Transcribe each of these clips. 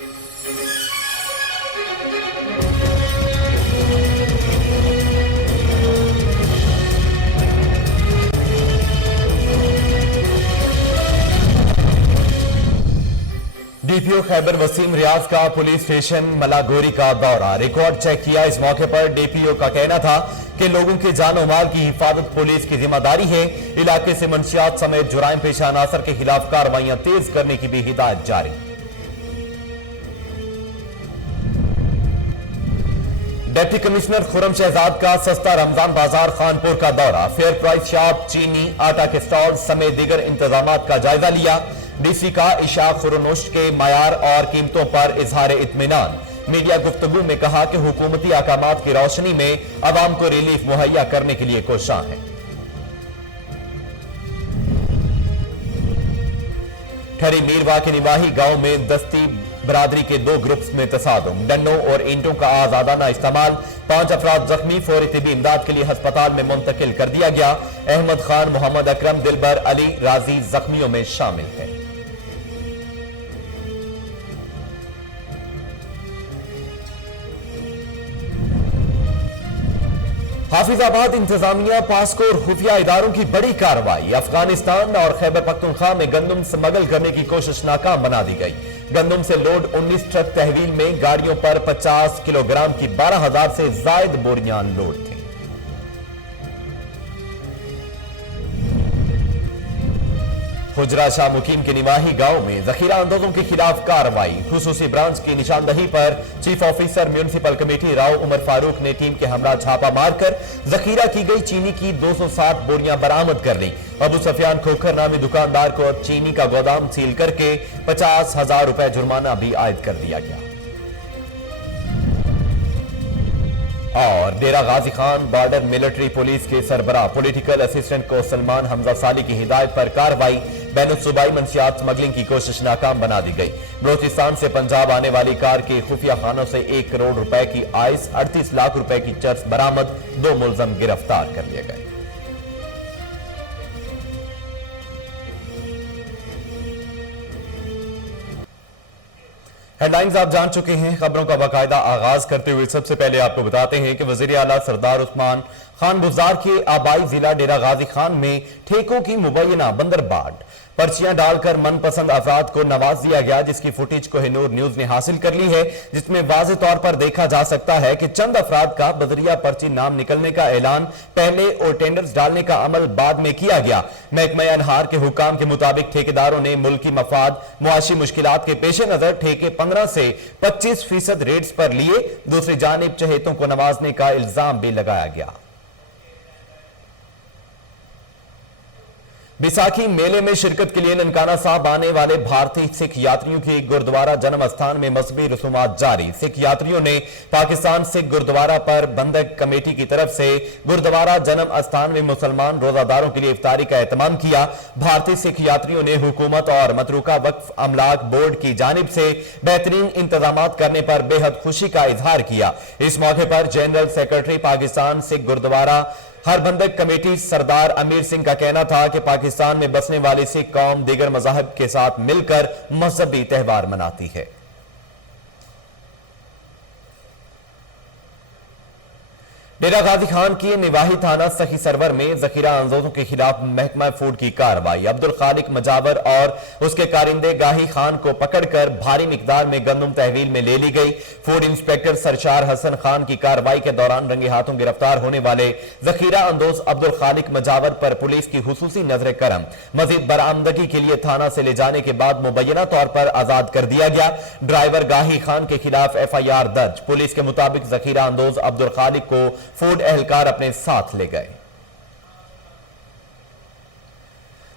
DPO Khyber Waseem Riaz का police station मलागोरी का दौरा, रिकॉर्ड चेक किया। इस मौके पर डीपीओ का कहना था कि लोगों की जान और माल की हिफाजत पुलिस की जिम्मेदारी है। इलाके से मंशियात समेत जुराइम पेशा अनासर के खिलाफ कार्रवाइयां तेज करने की भी हिदायत जारी। डिप्टी कमिश्नर खुर्रम शहजाद का सस्ता रमजान बाजार खानपुर का दौरा, फेयर प्राइस शॉप, चीनी आटा के स्टॉल समेत दीगर इंतजामात का जायजा लिया। डीसी का इशाक खुरनोश के मयार और कीमतों पर इजहार इत्मीनान। मीडिया गुफ्तगू में कहा कि हुकूमती अहकामात की रोशनी में अवाम को रिलीफ मुहैया करने के लिए कोशां है। ठहरी मीरवा के निवाही गांव में दस्ती बरादरी के 2 ग्रुप्स में तसादुम, डंडों और ईंटों का आजादाना इस्तेमाल। 5 अफराद जख्मी, फौरी तिबी इमदाद के लिए अस्पताल में मुंतकिल कर दिया गया। अहमद खान, मोहम्मद अकरम, दिलबर अली राजी जख्मियों में शामिल है। हाफिजाबाद इंतजामिया, पास्को और खुफिया इदारों की बड़ी कार्रवाई। अफगानिस्तान और खैबर पख्तूनख्वा में गंदम स्मगल करने की कोशिश नाकाम बना दी गई। गंदम से लोड 19 ट्रक तहवील में गाड़ियों पर 50 किलोग्राम की 12,000 से जायद बोरियां लोड थी। हुजरा शाह मुकीम के निवाही गांव में जखीरा अंदाजों के खिलाफ कार्रवाई। खुसूसी ब्रांच की निशानदही पर chief officer municipal committee Rao Umar Farooq ने टीम के हमरा छापा मारकर जखीरा की गई चीनी की 260 बोरियां बरामद कर ली। अबू सफियान खोखर नामी दुकानदार को चीनी का गोदाम सील करके 50,000 रुपए जुर्माना भी आयद कर दिया गया। और डेरा Ghazi Khan border military police के सरबराह पॉलिटिकल असिस्टेंट को सलमान हमजा साली की हिदायत पर कार्रवाई। बैनुल-सूबाई मंशियात स्मगलिंग की कोशिश नाकाम बना दी गई। बलोचिस्तान से पंजाब आने वाली कार के खुफिया खानों से 1 करोड़ रुपए की आइस, 38 लाख रुपए की चर्स बरामद। 2 मुलजम गिरफ्तार कर लिए गए। हेडलाइंस आप जान चुके हैं। खबरों का बाकायदा आगाज करते हुए सबसे पहले आपको बताते हैं कि वजीर आला सरदार उस्मान खान गुजार के आबाई जिला डेरा गाजी खान में ठेकों की मुबैना बंदरबाट पर्चियां डालकर मनपसंद अफराद को नवाज दिया गया, जिसकी फुटेज कोहिनूर न्यूज ने हासिल कर ली है, जिसमें वाज़ेह तौर पर देखा जा सकता है कि चंद अफराद का बदरिया पर्ची नाम निकलने का ऐलान पहले और टेंडर्स डालने का अमल बाद में किया गया। महकमा अनहार के हुकाम के मुताबिक ठेकेदारों ने मुल्की मफाद मुआशी मुश्किलात के पेश नजर ठेके 15 से 25% रेट्स पर लिए। दूसरी जानिब चहेतों को नवाजने का इल्जाम भी लगाया गया। बैसाखी मेले में शिरकत के लिए ननकाना साहब आने वाले भारतीय सिख यात्रियों की गुरुद्वारा जन्म स्थान में मजहबी रसूमात जारी। सिख यात्रियों ने पाकिस्तान सिख गुरुद्वारा पर बंधक कमेटी की तरफ से गुरुद्वारा जन्म स्थान में मुसलमान रोजादारों के लिए इफ्तारी का एहतमाम किया। भारतीय सिख यात्रियों ने हुकूमत और मतरूका वक्फ अमलाक बोर्ड की जानिब से बेहतरीन इंतजाम करने पर बेहद खुशी का इजहार किया। इस मौके पर general secretary Pakistan Sikh Gurdwara Parbandhak committee Sardar Amir Singh का कहना था कि पाकिस्तान में बसने वाली सिख कौम दीगर मज़ाहब के साथ मिलकर मजहबी त्यौहार मनाती है। डेरा गाजी खान की निवाही थाना सखी सरवर में जखीरा अंदाजों के खिलाफ महकमा फूड की कार्रवाई। अब्दुल खालिक मजावर और उसके कारिंदे गाही खान को पकड़कर भारी मिकदार में गंदम तहवील में ले ली गई। फूड इंस्पेक्टर सरशार हसन खान की कार्रवाई के दौरान रंगे हाथों गिरफ्तार होने वाले जखीरा अंदोज अब्दुल खालिक मजावर पर पुलिस की हुसूसी नजर करम मजीद बरामदगी के लिए थाना से ले जाने के बाद मुबैना तौर पर आजाद कर दिया गया। ड्राइवर गाही खान के खिलाफ FIR दर्ज। पुलिस के मुताबिक जखीरा अंदोज अब्दुल खालिक को फूड एहलकार अपने साथ ले गए।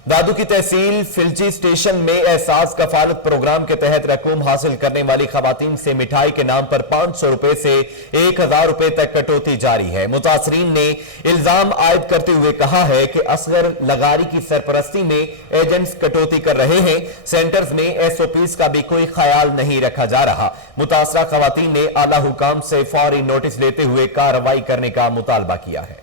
दादू की तहसील फिल्ची स्टेशन में एहसास कफालत प्रोग्राम के तहत रकूम हासिल करने वाली खवातीन से मिठाई के नाम पर 500 रुपए से 1000 रुपए तक कटौती जारी है। मुतासरीन ने इल्जाम आयद करते हुए कहा है कि असगर लगारी की सरपरस्ती में एजेंट्स कटौती कर रहे हैं। सेंटर्स में SOPs का भी कोई ख्याल नहीं रखा जा रहा। मुतासरा खवातीन ने आला हुकाम से फौरी नोटिस लेते हुए कार्रवाई करने का मुतालबा किया है।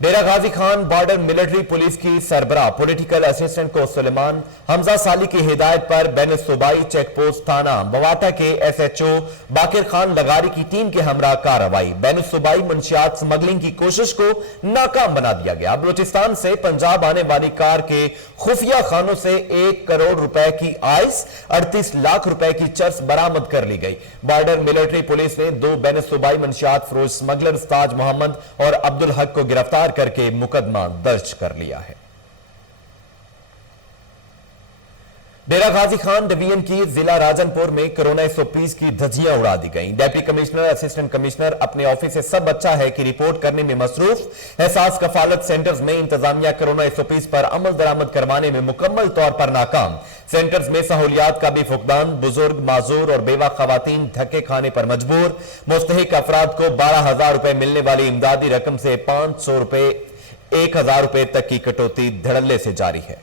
डेरा Ghazi Khan border military police की सरबराह पॉलिटिकल असिस्टेंट को सुलेमान हमजा साली की हिदायत पर बैन सूबाई चेक पोस्ट थाना बवाटा के SHO बाकिर खान लगारी की टीम के हमरा कार्रवाई। बैन सूबाई मंशियात स्मगलिंग की कोशिश को नाकाम बना दिया गया। बलूचिस्तान से पंजाब आने वाली कार के खुफिया खानों से 1 करोड़ रुपए की आइस 38 लाख रुपए की चर्स बरामद कर ली गई। बॉर्डर मिलिट्री पुलिस ने 2 बैन सूबाई मंशियात फरोश स्मगलर ताज मोहम्मद और अब्दुल हक को गिरफ्तार करके मुकदमा दर्ज कर लिया है। डेरा गाजी खान डिवीजन की जिला राजनपुर में कोरोना 120 की धज्जियां उड़ा दी गईं। डिप्टी कमिश्नर असिस्टेंट कमिश्नर अपने ऑफिस से सब अच्छा है कि रिपोर्ट करने में मसरूफ। एहसास कफालत सेंटर्स में इंतजामिया कोरोना 120 पर अमल दरामद करवाने में मुकम्मल तौर पर नाकाम। सेंटर्स में सहूलियात का भी फुकदान। बुजुर्ग, माजूर और बेवा खवातीन धक्के खाने पर मजबूर। मुस्तहिक अफराद को 12,000 रुपए मिलने वाली इमदादी रकम से 500 रुपए 1,000 रुपए तक की कटौती धड़ल्ले से जारी है।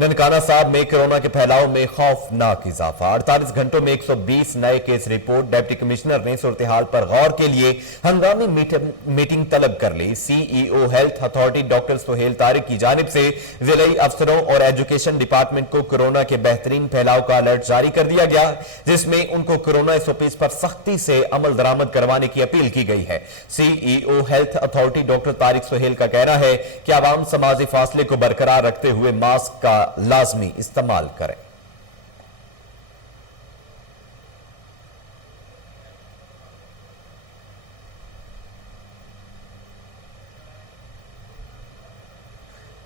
ननकाना साहब में कोरोना के फैलाव में खौफनाक इजाफा। 48 घंटों में 120 नए केस रिपोर्ट। डिप्टी कमिश्नर ने सूरत-ए-हाल पर गौर के लिए हंगामी मीटिंग तलब कर ली। CEO health authority doctor Suhail Tariq की जानिब से जिले अफसरों और एजुकेशन डिपार्टमेंट को कोरोना के बेहतरीन फैलाव का अलर्ट जारी कर दिया गया, जिसमें उनको कोरोना 120 पर सख्ती से अमल दरामद करवाने की अपील की गई है। CEO health authority doctor Tariq Suhail का कहना है कि आवाम समाजी फासले को बरकरार रखते हुए मास्क का लाजमी इस्तेमाल करें।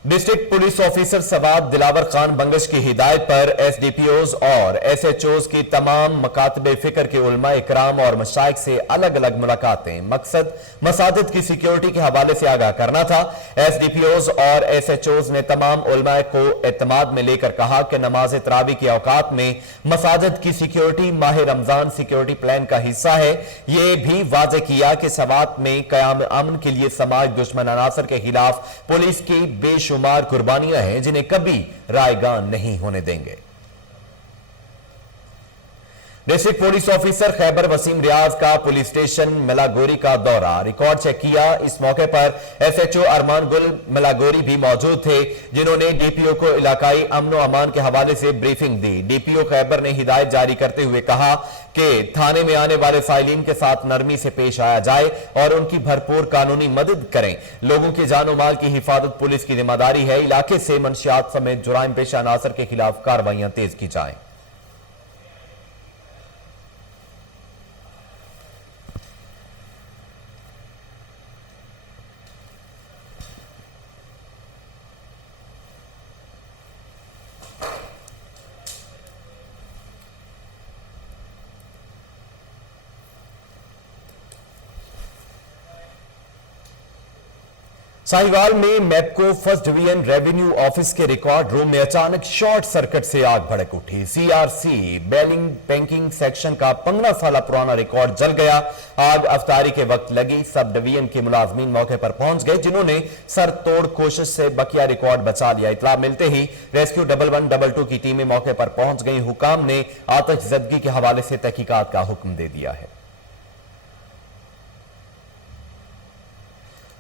डिस्ट्रिक्ट पुलिस ऑफिसर सवाद दिलावर खान बंगश की हिदायत पर SDPOs और SHOs की तमाम मकातबे फिक्र के उलमा इकराम और मशाइख से अलग अलग मुलाकातें। मकसद मसाजिद की सिक्योरिटी के हवाले से आगाह करना था। SDPOs और SHOs ने तमाम उलमा को एतमाद में लेकर कहा कि नमाज तरावी के औकात में मसाजिद की सिक्योरिटी माह रमजान सिक्योरिटी प्लान का हिस्सा है। यह भी वाज़ेह किया कि सवात में कयाम अमन के लिए समाज दुश्मन अनासर के खिलाफ पुलिस की बेशुमार कुर्बानियां हैं, जिन्हें कभी रायगान नहीं होने देंगे। District police officer Khyber Waseem Riaz का पुलिस स्टेशन मिलागोरी का दौरा, रिकॉर्ड चेक किया। इस मौके पर SHO अरमान गुल मिलागोरी भी मौजूद थे, जिन्होंने DPO को इलाकाई अमन और अमान के हवाले से ब्रीफिंग दी। DPO खैबर ने हिदायत जारी करते हुए कहा कि थाने में आने वाले फाइलिन के साथ नरमी से पेश आया जाए और उनकी भरपूर कानूनी मदद करें। लोगों की जान और माल की हिफाजत पुलिस की जिम्मेदारी है। इलाके से मंशियात समेत जुराइम पेशा अनासर के खिलाफ कार्रवाइयां तेज की जाएं। साहिवाल में MEPCO first division revenue office के रिकॉर्ड रूम में अचानक शॉर्ट सर्किट से आग भड़क उठी। CRC बेलिंग बैंकिंग सेक्शन का 15 साल पुराना रिकॉर्ड जल गया। आग अफ्तारी के वक्त लगी। सब डिवीजन के मुलाजमीन मौके पर पहुंच गए, जिन्होंने सर तोड़ कोशिश से बकिया रिकॉर्ड बचा लिया। इतला मिलते ही रेस्क्यू 1112 की टीमें मौके पर पहुंच गई। हुकाम ने आतिशज़दगी के हवाले से तहकीकात का हुक्म दे दिया है।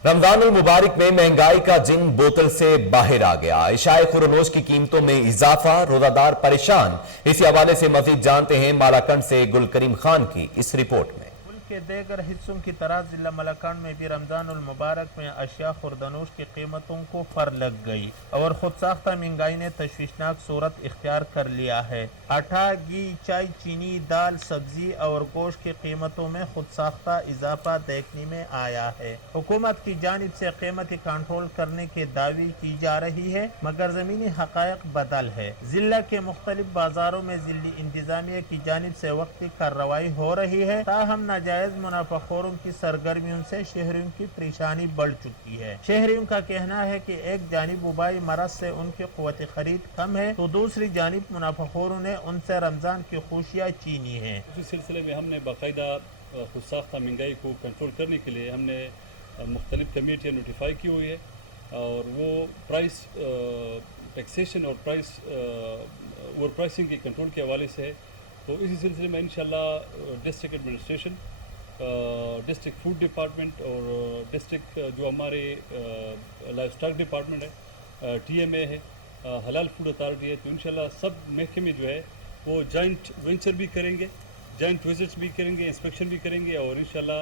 रमजानुल मुबारक में महंगाई का जिन बोतल से बाहर आ गया। इशाए खुरनोश की कीमतों में इजाफा, रोजादार परेशान। इसी हवाले से मजीद जानते हैं मालाकंड से गुल करीम खान की इस रिपोर्ट में। के देगर हिस्सों की तरह जिला मलाकान में भी रमजानुल मुबारक में अशिया खुर्दनोश की कीमतों को फर लग गई और खुद साख्ता महंगाई ने तशवीशनाक सूरत इख्तियार कर लिया है। आटा, घी, चाय, चीनी, दाल, सब्जी और गोश्त की कीमतों में खुद साख्ता इजाफा देखने में आया है। हुकूमत की जानिब से कीमत कंट्रोल करने के दावे की जा रही है, मगर जमीनी हकायक बदल है। जिला के मुख्तलिफ बाजारों में जिली इंतजामिया की जानिब से वक्ती कार्रवाई हो रही है, ताहम नाजायज मुनाफाखोरों की सरगर्मियों से शहरियों की परेशानी बढ़ चुकी है। शहरियों का कहना है कि एक जानिब वबाई मरज से उनकी क़ुव्वत खरीद कम है, तो दूसरी जानिब मुनाफाखोरों ने उनसे रमजान की खुशियाँ छीनी है। इस सिलसिले में हमने बाकायदा खुद साख्ता महंगाई को कंट्रोल करने के लिए हमने मुख्तलिफ कमेटियाँ नोटिफाई की हुई है और वो प्राइस टैक्सेशन और प्राइस ओवर प्राइसिंग के कंट्रोल के हवाले से है। तो इसी सिलसिले में इंशाल्लाह district administration district food department और डिस्ट्रिक्ट जो हमारे लाइफ स्टॉक डिपार्टमेंट है, TMA है, हलाल फूड अथॉरिटी है, तो इंशाल्लाह सब महकमे जो है वो जॉइंट वेंचर भी करेंगे, जॉइंट विजिट्स भी करेंगे, इंस्पेक्शन भी करेंगे और इंशाल्लाह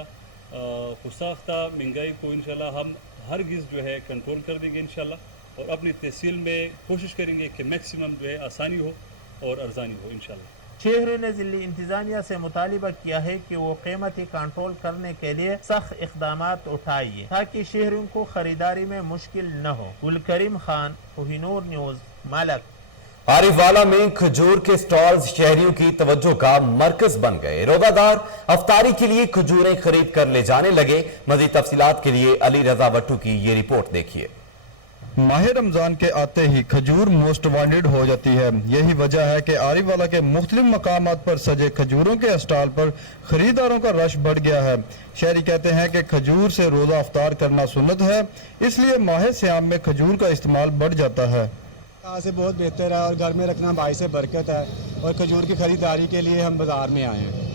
खुसाख्ता महंगाई को इंशाल्लाह हम हरगिज़ जो है कंट्रोल कर देंगे इंशाल्लाह, और अपनी तहसील में कोशिश करेंगे कि मैक्सिमम जो है आसानी हो और अर्जानी हो इंशाल्लाह। शहरी ने जिली इंतजामिया से मुतालिबा किया है कि वो कीमती कंट्रोल करने के लिए सख्त इकदाम उठाइए ताकि शहरियों को खरीदारी में मुश्किल न हो। गुलकरीम खान, कोहिनूर न्यूज़, मलक। आरिफवाला में खजूर के स्टॉल्स शहरियों की तवज्जो का मरकज बन गए। रोजादार अफ्तारी के लिए खजूरें खरीद कर ले जाने लगे। मजीद तफसीलात के लिए अली रजा भट्टू की ये रिपोर्ट देखिए। माह रमजान के आते ही खजूर मोस्ट वांटेड हो जाती है। यही वजह है कि आरिफवाला के मुख्तलिफ मकामात पर सजे खजूरों के स्टॉल पर खरीदारों का रश बढ़ गया है। शहरी कहते हैं कि खजूर से रोजा अफ्तार करना सुन्नत है, इसलिए माह सियाम में खजूर का इस्तेमाल बढ़ जाता है। यहाँ से बहुत बेहतर है और घर में रखना बाइस बरकत है, और खजूर की खरीदारी के लिए हम बाजार में आए हैं।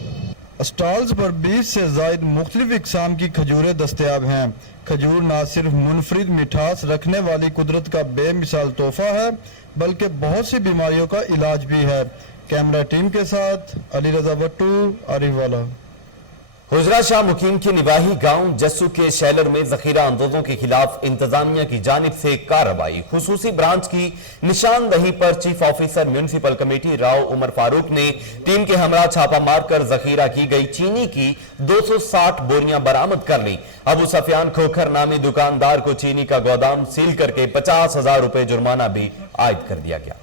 स्टॉल्स पर 20 से ज़ायद मुख्तलिफ इकसाम की खजूरें दस्तयाब हैं। खजूर न सिर्फ मुनफरिद मिठास रखने वाली कुदरत का बेमिसाल तोहफा है, बल्कि बहुत सी बीमारियों का इलाज भी है। कैमरा टीम के साथ अली रजा भट्टू, आरिफवाला। हुजरा शाह मुकीम के निवाही गांव जस्सू के शैलर में जखीरा अंदोजों के खिलाफ इंतजामिया की जानिब से कार्रवाई। खुसूसी ब्रांच की निशानदही पर chief officer municipal committee Rao Umar Farooq ने टीम के हमरा छापा मारकर जखीरा की गई चीनी की 260 बोरियां बरामद कर ली। अबू सफियान खोखर नामी दुकानदार को चीनी का गोदाम सील करके 50,000 रुपए जुर्माना भी आयद कर दिया गया।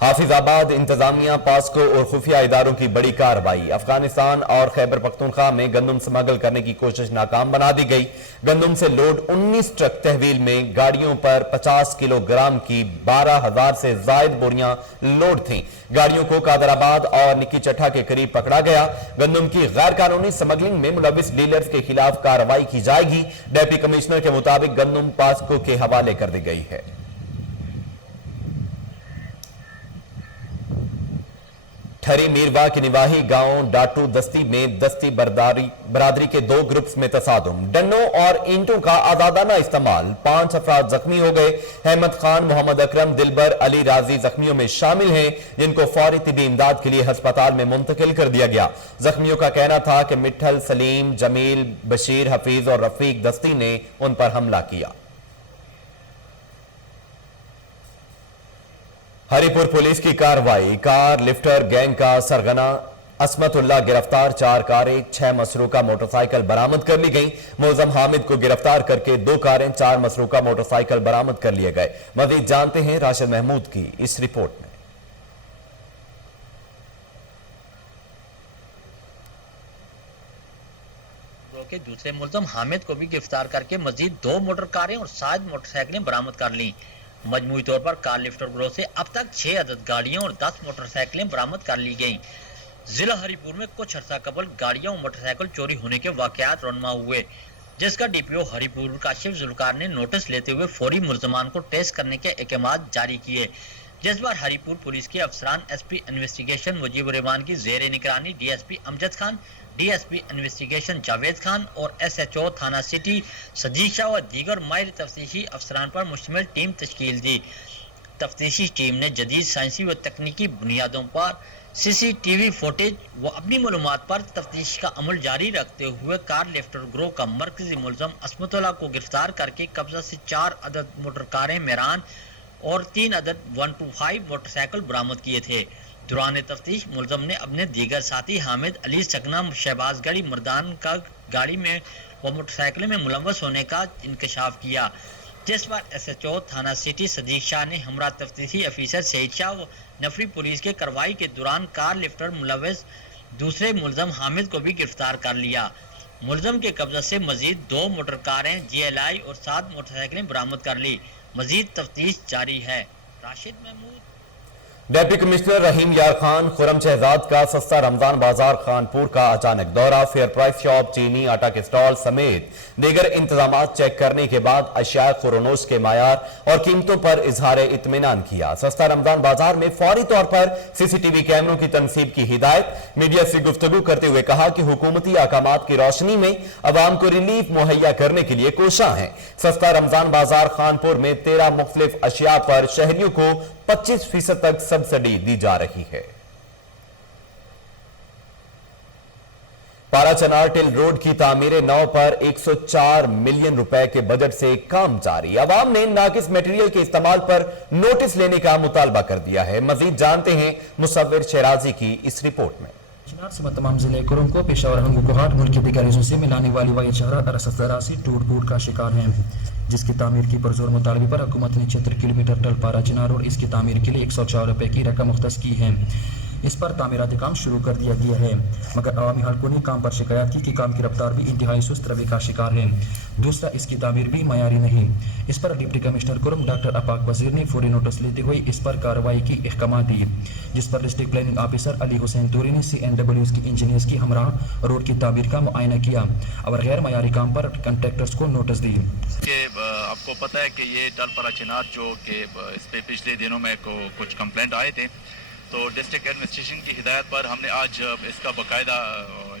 हाफिजाबाद इंतजामिया, पास्को और खुफिया इदारों की बड़ी कार्रवाई। अफगानिस्तान और खैबर पख्तूनख्वा में गंदम स्मगल करने की कोशिश नाकाम बना दी गई। गंदम से लोड 19 ट्रक तहवील में गाड़ियों पर 50 किलोग्राम की 12,000 से जायद बोरियां लोड थीं। गाड़ियों को कादराबाद और निक्की चट्ठा के करीब पकड़ा गया। गंदम की गैर कानूनी स्मगलिंग में मुलविस डीलर्स के खिलाफ कार्रवाई की जाएगी। डिप्टी कमिश्नर के मुताबिक गंदम पास्को के हवाले कर दी गई है। ठरी मीरवा के निवाही गांव डाटू दस्ती में दस्ती बरादरी के 2 ग्रुप्स में तसादुम। डंडों और ईंटों का आजादाना इस्तेमाल। 5 अफराद जख्मी हो गए। अहमद खान, मोहम्मद अकरम, दिलबर, अली राजी जख्मियों में शामिल हैं, जिनको फौरी तिबी इमदाद के लिए अस्पताल में मुंतकिल कर दिया गया। जख्मियों का कहना था कि मिठल, सलीम, जमील, बशीर, हफीज और रफीक दस्ती ने उन पर हमला किया। हरिपुर पुलिस की कार्रवाई। कार लिफ्टर गैंग का सरगना असमतुल्लाह गिरफ्तार। 4 कारें, 6 मसरूका मोटरसाइकिल बरामद कर ली गई। मुलजम हामिद को गिरफ्तार करके 2 कारें, 4 मसरूका मोटरसाइकिल बरामद कर लिए गए। मजीद जानते हैं राशिद महमूद की इस रिपोर्ट में। के दूसरे मुलजम हामिद को भी गिरफ्तार करके मजीद 2 मोटर कारें और 7 मोटरसाइकिलें बरामद कर ली। मजमूई तौर पर कार लिफ्टर ग्रोह से अब तक 6 अदद गाड़ियां और 10 मोटरसाइकिलें बरामद कर ली गईं। जिला हरिपुर में कुछ अर्सा कबल गाड़ियां और मोटरसाइकिल चोरी होने के वाकयात रौनमा हुए, जिसका DPO हरिपुर काशिफ जुल्कार ने नोटिस लेते हुए फौरी मुलजमान को ट्रेस करने के अहकाम जारी किए। जिस बार हरिपुर पुलिस के अफसरान SP इन्वेस्टिगेशन मुजीबुर रहमान की जेर निगरानी DSP Amjad Khan, DSP investigation Javed Khan और SHO थाना सिटी सदीक शाह व दीगर माहिर तफ्तीशी अफसरान पर मुश्तमिल टीम तश्कील दी। तफ्तीशी टीम ने जदीद साइंसी व तकनीकी बुनियादों पर CCTV फुटेज व अपनी मालूमात पर तफ्तीश का अमल जारी रखते हुए कार लिफ्टर ग्रोह का मरकजी मुलजम असमतुल्लाह को गिरफ्तार करके कब्जा से 4 अदद मोटर कारें मेरान और 3 अदद 125 मोटरसाइकिल बरामद किए थे। दौरान तफ्तीश मुलजम ने अपने दीगर साथी हामिद, अली, सकना, शहबाजगढ़ी, मर्दान का गाड़ी में व मोटरसाइकिल में मुलव्वस होने का इंकशाफ किया। जिस पर SHO थाना सिटी सदीक शाह ने हमरा तफ्तीशी अफीसर सईद शाह व नफरी पुलिस के कार्रवाई के दौरान कार लिफ्टर मुलव्वस दूसरे मुलजम हामिद को भी गिरफ्तार कर लिया। मुलजम के कब्जा से मजीद 2 मोटर कारें, GLI और 7 मोटरसाइकिलें बरामद कर ली। मजीद तफ्तीश जारी है। राशिद महमूद। डिप्टी कमिश्नर रहीम यार खान खुरम शहजाद का सस्ता रमजान बाजार खानपुर का अचानक दौरा, फेयर प्राइस शॉप, चीनी आटा के स्टॉल समेत दीगर इंतजाम चेक करने के बाद अशिया खुरनोश के मायार और कीमतों पर इजहार इत्मीनान किया। सस्ता रमजान बाजार में फौरी तौर पर सीसीटीवी कैमरों की तनसीब की हिदायत। मीडिया से गुफ्तगू करते हुए कहा कि हुकूमती अहकामात की रोशनी में अवाम को रिलीफ मुहैया करने के लिए कोशां है। सस्ता रमजान बाजार खानपुर में 13 मुख्तलिफ अशिया पर शहरियों को 25% तक सब्सिडी दी जा रही है। पाराचनार टिल रोड की तामीर नौ पर 104 मिलियन रुपए के बजट से काम जारी। अवाम ने नाकिस मटेरियल के इस्तेमाल पर नोटिस लेने का मुतालबा कर दिया है। मजीद जानते हैं मुसव्विर शेराजी की इस रिपोर्ट में। तमाम जिले कुरुम को पेशावर हंगुहाट मुल्क के दीगर हिस्सों से मिलाने वाली वाई शहरा अरसतरा से टूट फूट का शिकार है, जिसकी तामीर की पुरजोर मुतालबे पर हुकूमत ने 76 किलोमीटर टल पाराचनार और इसकी तामीर के लिए 104 रुपए की रकम मुख्तस की है। इस पर तामीराती काम शुरू कर दिया गया है, मगर अवामी हल्कों ने काम पर शिकायत की कि काम की रफ्तार भी इंतहाई सुस्त रवि का शिकार है। दूसरा, इसकी तामीर भी मयारी नहीं। इस पर डिप्टी कमिश्नर कुरुम डॉक्टर अपाक वजीर ने फौरी नोटिस लेते हुए इस पर कार्रवाई की अहकाम दी, जिस पर district planning officer Ali Hussain Turi ने CNWs की इंजीनियर्स की हमरा रोड की तामीर का मुआयना किया और गैर मयारी काम पर कंट्रैक्टर्स को नोटिस दी। आपको पता है कि ये टल पाराचनार जो कि इस पे पिछले दिनों में कुछ कंप्लेंट आए थे, तो डिस्ट्रिक्ट एडमिनिस्ट्रेशन की हिदायत पर हमने आज इसका बाकायदा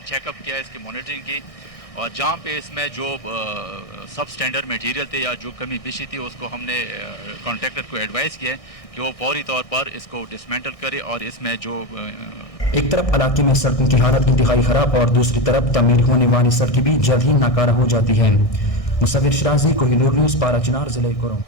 चेकअप किया, इसकी मॉनिटरिंग की, और जहाँ पे इसमें जो सब स्टैंडर्ड मटेरियल थे या जो कमी पेशी थी उसको हमने कॉन्ट्रैक्टर को एडवाइस किया है कि वो फौरी तौर पर इसको डिसमेंटल करे। और इसमें जो एक तरफ इलाके में सड़कों की हालत इंतहाई खराब और दूसरी तरफ तामीर होने वाली सड़कें भी जल्द ही नाकारा हो जाती है। मुसव्विर शेराजी, कोहिनूर न्यूज़, पाराचनार, जिले कुरुम।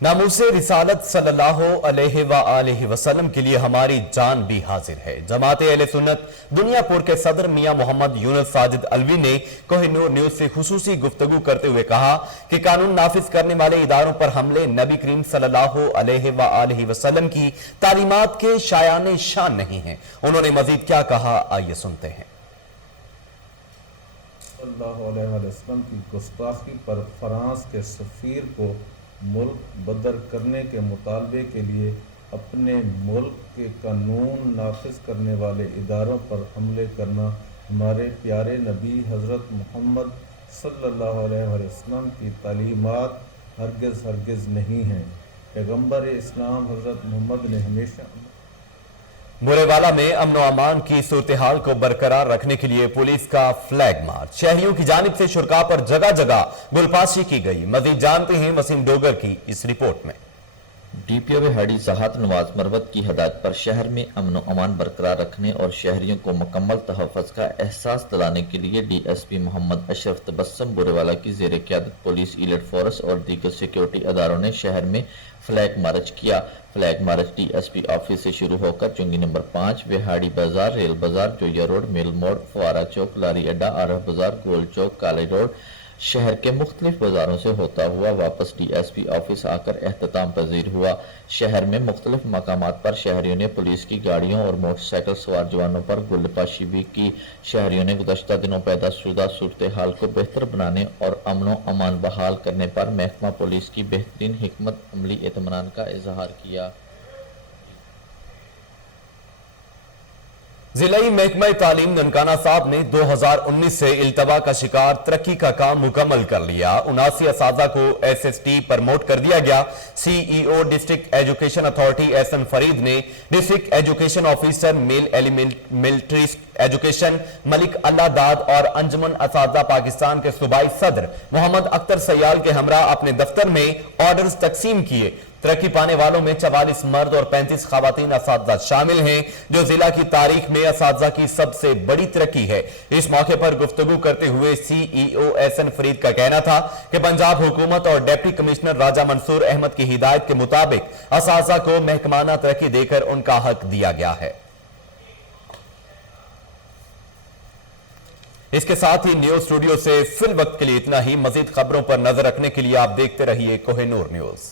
नामूसे रिसालत सल्लल्लाहु अलैहि वसल्लम के लिए हमारी जान भी हाजिर है। जमात अहले सुन्नत दुनियापुर के सदर मियां मोहम्मद यूनुस साजिद अलवी ने कोहिनूर न्यूज से खुसूसी गुफ्तगू करते हुए कहा कि कानून नाफिज करने वाले इदारों पर हमले नबी करीम सल्लल्लाहु अलैहि वसल्लम की तालीमात के शायाने शान नहीं है। उन्होंने मजीद क्या कहा, आइए सुनते हैं। सल्लल्लाहु अलैहि वसल्लम की गुस्ताखी पर फ्रांस के सफीर को मुल्क बदर करने के मुतालबे के लिए अपने मुल्क के कानून नाफिज करने वाले इदारों पर हमले करना हमारे प्यारे नबी हज़रत मोहम्मद सल्लल्लाहु अलैहि वसल्लम की तालीमात हरगिज़ नहीं हैं। पैगम्बर इस्लाम हज़रत मोहम्मद ने हमेशा बुरेवाला में अमन व अमान की सूरत हाल को बरकरार रखने के लिए पुलिस का फ्लैग मार्च, शहरियों की जानिब से शुरका पर जगह जगह गुलपाशी की गई। मजीद जानते हैं वसीम डोगर की इस रिपोर्ट में। DPO हाड़ी जहात नवाज मरवत की हदायत पर शहर में अमन व अमान बरकरार रखने और शहरियों को मुकम्मल तहफ़्फ़ुज़ का एहसास दिलाने के लिए DSP मोहम्मद अशरफ तबस्सुम बुरेवाला की ज़ेर क़यादत पुलिस, इलीट फोर्स और दीगर सिक्योरिटी अदारों ने शहर में फ्लैग मार्च किया। फ्लैग मार्च DSP ऑफिस से शुरू होकर चुंगी नंबर 5, विहाड़ी बाजार, रेल बाजार, जोया रोड, मिल मोड़, फुआरा चौक, लारी अड्डा, आरफ बाजार, गोल चौक, काले रोड, शहर के मुख्तलिफ बाजारों से होता हुआ वापस DSP ऑफिस आकर एहतताम पजीर हुआ। शहर में मुख्तलिफ मकामात पर शहरियों ने पुलिस की गाड़ियों और मोटरसाइकिल सवार जवानों पर गुलपाशी भी की। शहरियों ने गुज़श्ता दिनों पैदा शुदा सूरत हाल को बेहतर बनाने और अमन व अमान बहाल करने पर महकमा पुलिस की बेहतरीन हिकमत अमली इत्मीनान का इजहार किया। जिलाई महकमा तालीम ननकाना साहब ने 2019 से इल्तवा का शिकार तरक्की का काम मुकम्मल कर लिया। 79 असातिज़ा को SST प्रमोट कर दिया गया। CEO district education authority Ehsan Farid ने district education officer male elementary education Malik Allah Dad और अंजुमन असातिज़ा पाकिस्तान के सूबाई सदर मोहम्मद अख्तर सयाल के हमरा अपने दफ्तर में ऑर्डर्स तकसीम किए। तरक्की पाने वालों में 44 मर्द और 35 खवातीन असातिज़ा शामिल हैं, जो जिला की तारीख में असातिज़ा की सबसे बड़ी तरक्की है। इस मौके पर गुफ्तगू करते हुए CEO एहसन फरीद का कहना था कि पंजाब हुकूमत और डिप्टी कमिश्नर राजा मंसूर अहमद की हिदायत के मुताबिक असातिज़ा को महकमाना तरक्की देकर उनका हक दिया गया है। इसके साथ ही न्यूज स्टूडियो से फिल वक्त के लिए इतना ही। मजीद खबरों पर नजर रखने के लिए आप देखते रहिए कोहिनूर न्यूज।